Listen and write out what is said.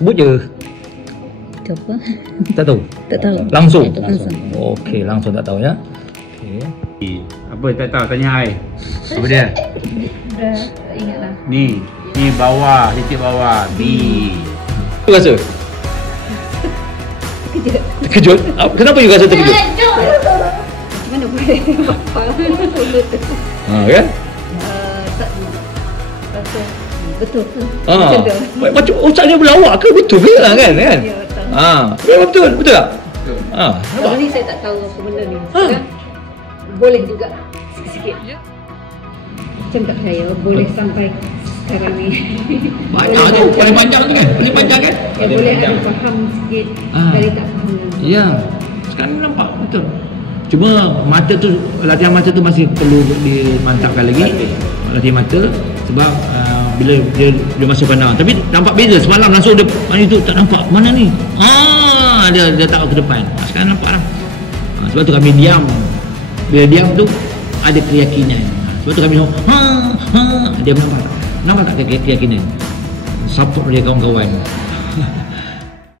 Sebut je. Apa? Tak tahu? Tak tahu. Langsung? Langsung. Okey, langsung tak tahu ya. Okey. Apa tak tahu, tanya ai. Apa dia? Dah ingat lah. Ni bawah, titik bawah. B. Apa rasa? Terkejut. Terkejut? Kenapa you rasa terkejut? Mana boleh bapak mulut tu. Kan? Tak rasa betul tu. Ah. Macam tu. Macam otaknya berlawak ke? Betul ke lah kan? Ya, betul. Betul tak? Sebelum ni saya tak tahu apa benda ni. Sekarang boleh juga sikit-sikit. Macam tak percaya boleh sampai sekarang ni. Banyak tu, paling panjang tu kan? Paling panjang kan? Ya, boleh ada faham sikit dari tak faham. Ya, sekarang nampak betul. Cuma mata tu, latihan mata tu masih perlu dimantapkan lagi. Latihan mata sebab bila dia masuk pandang. Tapi nampak beza semalam langsung dia mana tu tak nampak. Mana ni? Dia tak ke depan. Sekarang nampak lah. Sebab tu kami diam. Bila diam tu ada keyakinan. Sebab tu kami dia nampak tak keyakinan. Support dia kawan-kawan.